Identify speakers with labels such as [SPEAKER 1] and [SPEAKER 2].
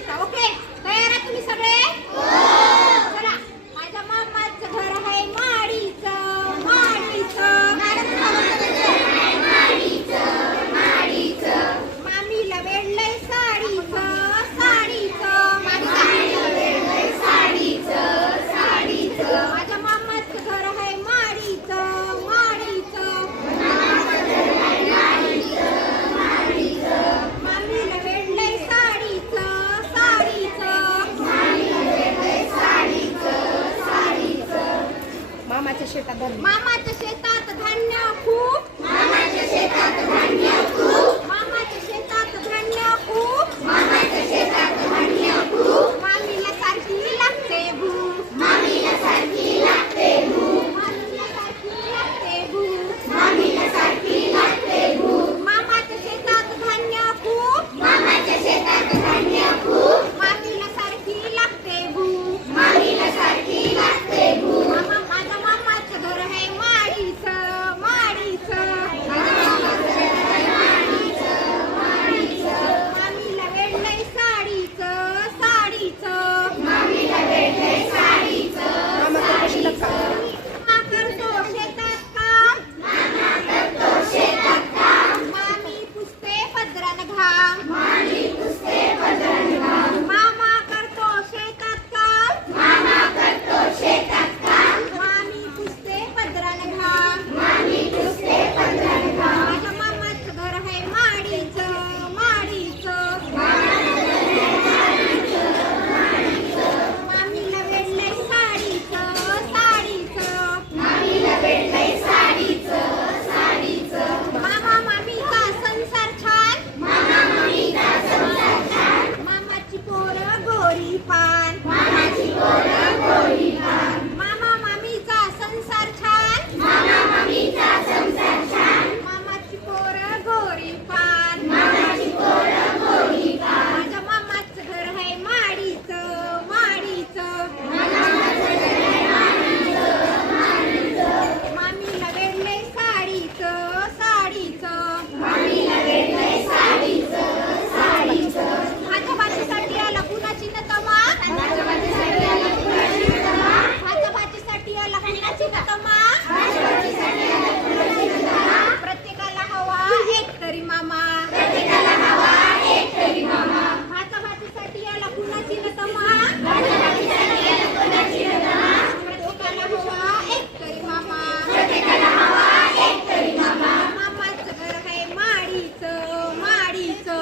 [SPEAKER 1] tá ok?
[SPEAKER 2] मामाच्या शेतात धान्य.
[SPEAKER 1] मामाच्या शेतात खूप. मामाच्या शेतात धान्य प्रत्येकाला हवा एक तरी मामा. प्रत्येकाला हवा एक तरी मामा. भाताभातीसाठी याला कुणाची तरी मामा. प्रत्येकाला हवा एक तरी मामा. मामाचं घर आहे माडीचं माडीचं.